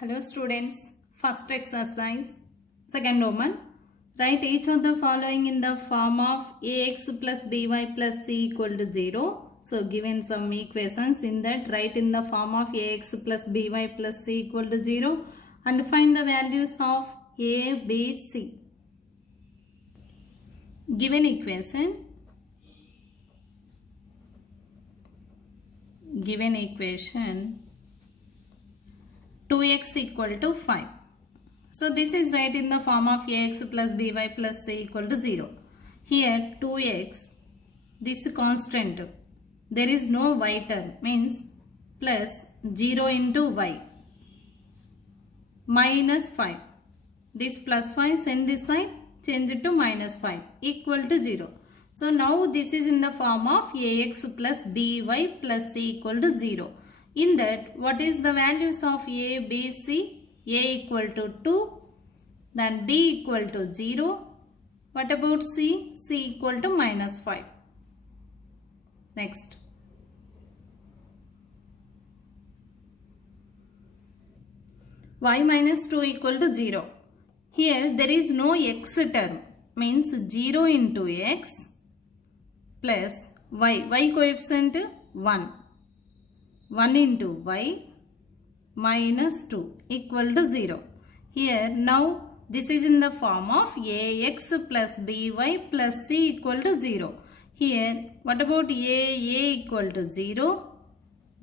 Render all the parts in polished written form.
Hello students, first exercise, second Roman. Write each of the following in the form of ax plus by plus c equal to 0. So given some equations in that, write in the form of ax plus by plus c equal to 0 and find the values of a, b, c. Given equation 2x equal to 5. So this is right in the form of ax plus by plus c equal to 0. Here 2x, this constant, there is no y term, means plus 0 into y minus 5. This plus 5 send this side, change it to minus 5 equal to 0. So now this is in the form of ax plus by plus c equal to 0. In that, what is the values of a, b, c? A equal to 2, then b equal to 0. What about c? C equal to minus 5. Next. Y minus 2 equal to 0. Here there is no x term, means 0 into x plus y coefficient 1. 1 into y minus 2 equal to 0. Here now this is in the form of ax plus by plus c equal to 0. Here what about a equal to 0,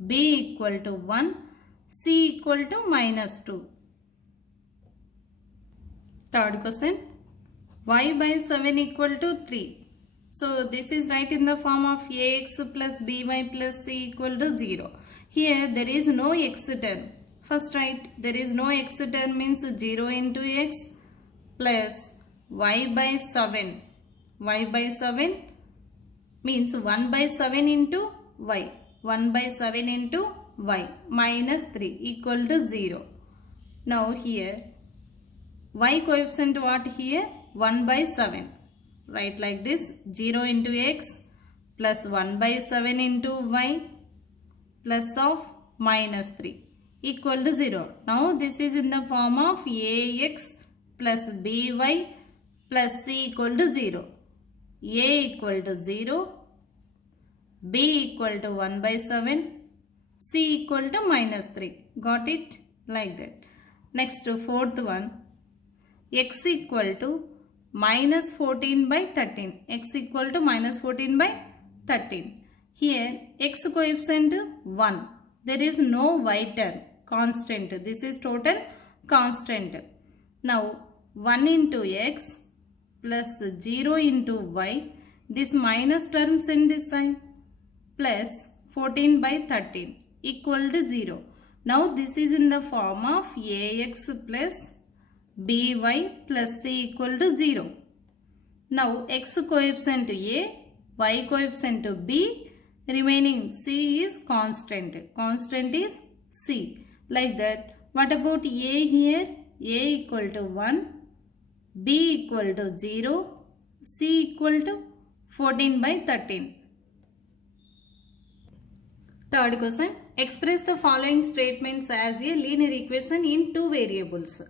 b equal to 1, c equal to minus 2. Third question, y by 7 equal to 3. So this is right in the form of ax plus by plus c equal to 0. Here there is no x term. First write, there is no x term means 0 into x plus y by 7. Y by 7 means 1 by 7 into y. 1 by 7 into y minus 3 equal to 0. Now here y coefficient what here? 1 by 7. Write like this, 0 into x plus 1 by 7 into y plus of minus 3 equal to 0. Now this is in the form of ax plus by plus c equal to 0. A equal to 0, b equal to 1 by 7, c equal to minus 3. Got it? Like that. Next, fourth one, x equal to minus 14 by 13. X equal to minus 14 by 13. Here x coefficient 1. There is no y term, constant. This is total constant. Now 1 into x plus 0 into y. This minus term send this side, plus 14 by 13 equal to 0. Now this is in the form of ax plus by plus c equal to 0. Now x coefficient a, y coefficient b, remaining c is constant. Constant is c. Like that. What about a here? A equal to 1, b equal to 0, c equal to 14 by 13. Third question. Express the following statements as a linear equation in two variables.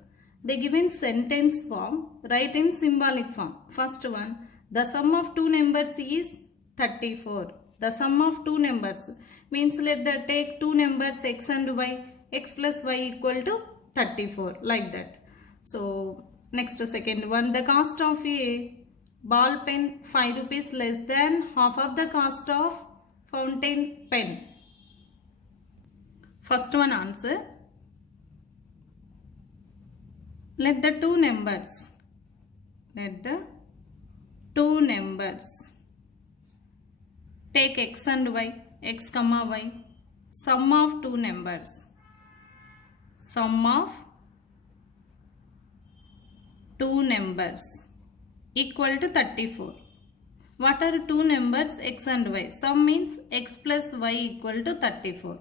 The given sentence form, write in symbolic form. First one, the sum of two numbers is 34. The sum of two numbers means let the take two numbers x and y, x plus y equal to 34, like that. So next, second one, the cost of a ball pen 5 rupees less than half of the cost of fountain pen. First one answer. Let the two numbers take x and y, x comma y, sum of two numbers, equal to 34. What are two numbers x and y? Sum means x plus y equal to 34.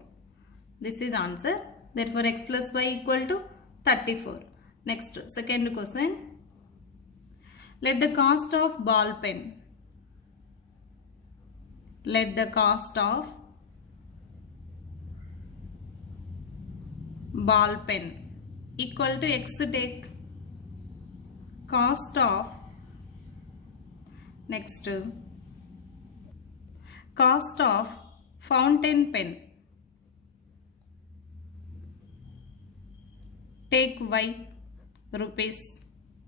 This is answer. Therefore x plus y equal to 34. Next, second question. Let the cost of ball pen. Let the cost of ball pen equal to x take cost of, next cost of fountain pen, take y rupees,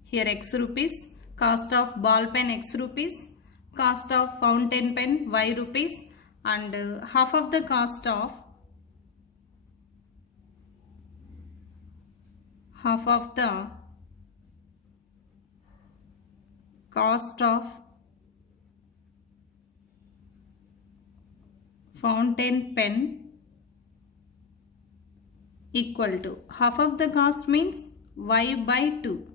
here x rupees, cost of ball pen x rupees, cost of fountain pen y rupees, and half of the cost of fountain pen equal to, half of the cost means y by 2.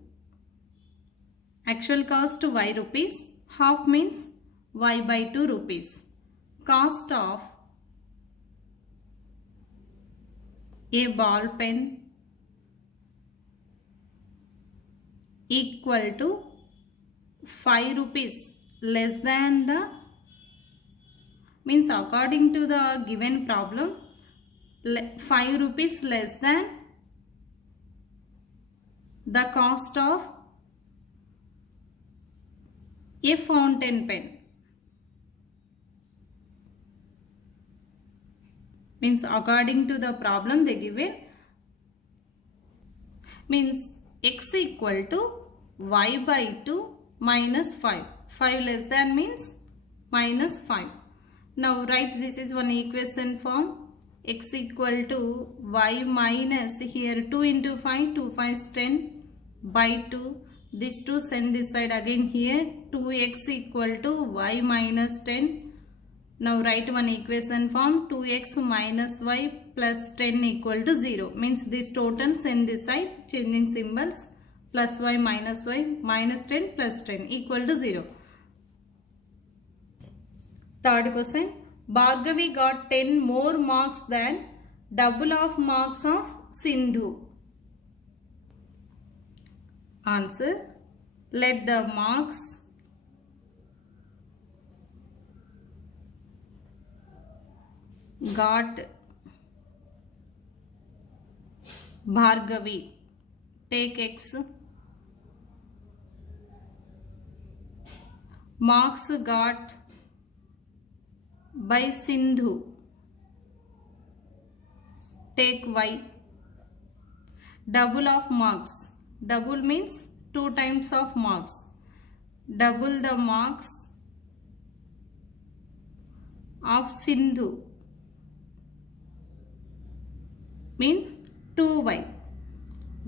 Actual cost y rupees, half means y by 2 rupees. Cost of a ball pen equal to 5 rupees less than the, means according to the given problem, 5 rupees less than the cost of a fountain pen. Means according to the problem they given, means x equal to y by 2 minus 5. 5 less than means minus 5. Now write this is one equation form. X equal to y minus, here 2 into 5, 2 5 is 10 by 2. This 2 send this side again here, 2x equal to y minus 10. Now write one equation form, 2x minus y plus 10 equal to 0. Means this total send this side, changing symbols, plus y minus 10 plus 10 equal to 0. Third question, Bhargavi got 10 more marks than double of marks of Sindhu. Answer, let the marks got Bhargavi, take x, marks got by Sindhu, take y, double of marks, double means 2 times of marks, double the marks of Sindhu means 2y,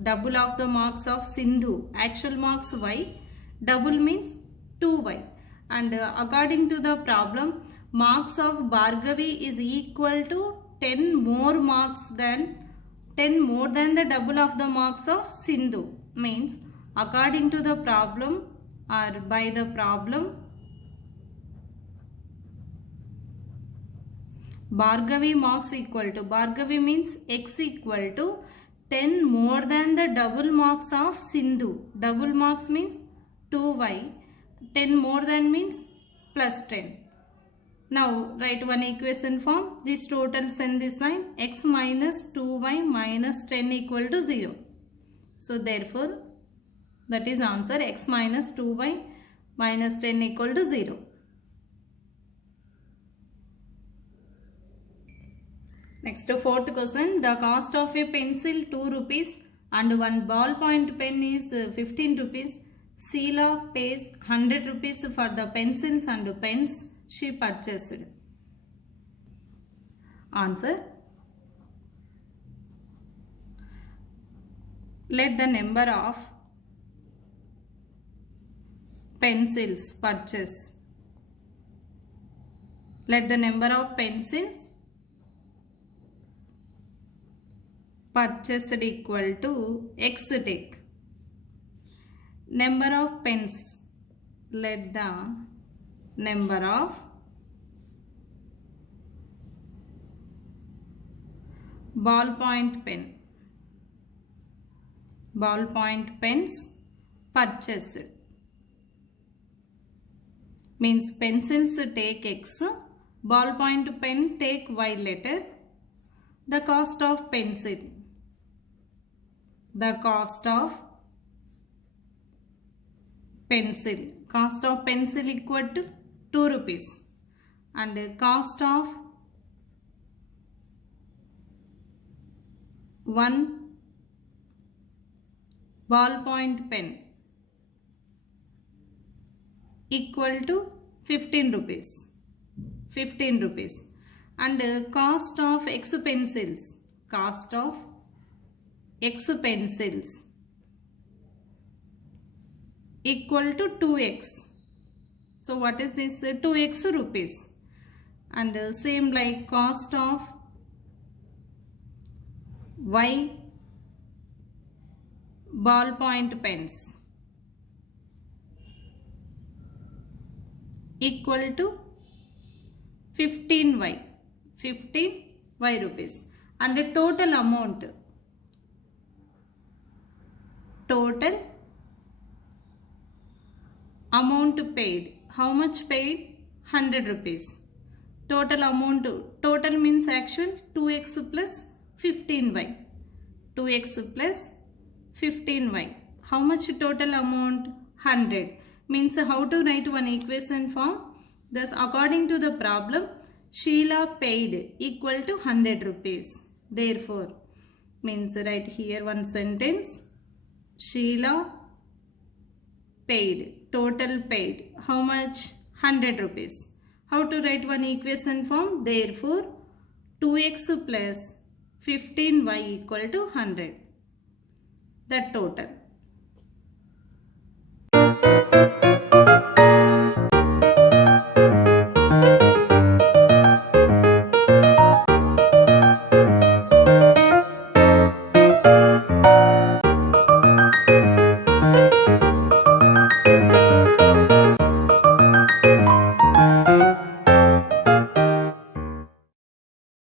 double of the marks of Sindhu, actual marks y, double means 2y, and according to the problem, marks of Bhargavi is equal to 10 more than the double of the marks of Sindhu. Means according to the problem or by the problem, Bhargavi marks equal to, Bhargavi means x equal to 10 more than the double marks of Sindhu. Double marks means 2y, 10 more than means plus 10. Now write one equation form, this total send this line, x minus 2y minus 10 equal to 0. So therefore that is answer, x minus 2y minus 10 equal to 0. Next, fourth question, the cost of a pencil 2 rupees and one ballpoint pen is 15 rupees. Sheila pays 100 rupees for the pencils and pens she purchased. Answer, let the number of pencils purchased, let the number of pencils purchased equal to x take. Number of pens, let the number of ballpoint pens purchased. Means pencils take x, ballpoint pen take y letter. The cost of pencil, the cost of pencil. Cost of pencil equal to 2 rupees. And cost of one ballpoint pen equal to 15 rupees. 15 rupees. And cost of X pencils. Cost of X pencils equal to 2x. So what is this? 2x rupees. And same like cost of Y ballpoint pens equal to 15y. 15y rupees. And the total amount. Total amount paid. How much paid? 100 rupees. Total amount. Total means actual 2x plus 15y. 2x plus 15y. How much total amount? 100. Means how to write one equation form? Thus according to the problem, Sheila paid equal to 100 rupees. Therefore, means write here one sentence. Sheila paid. Total paid. How much? 100 rupees. How to write one equation form? Therefore, 2x plus 15y equal to 100. The total.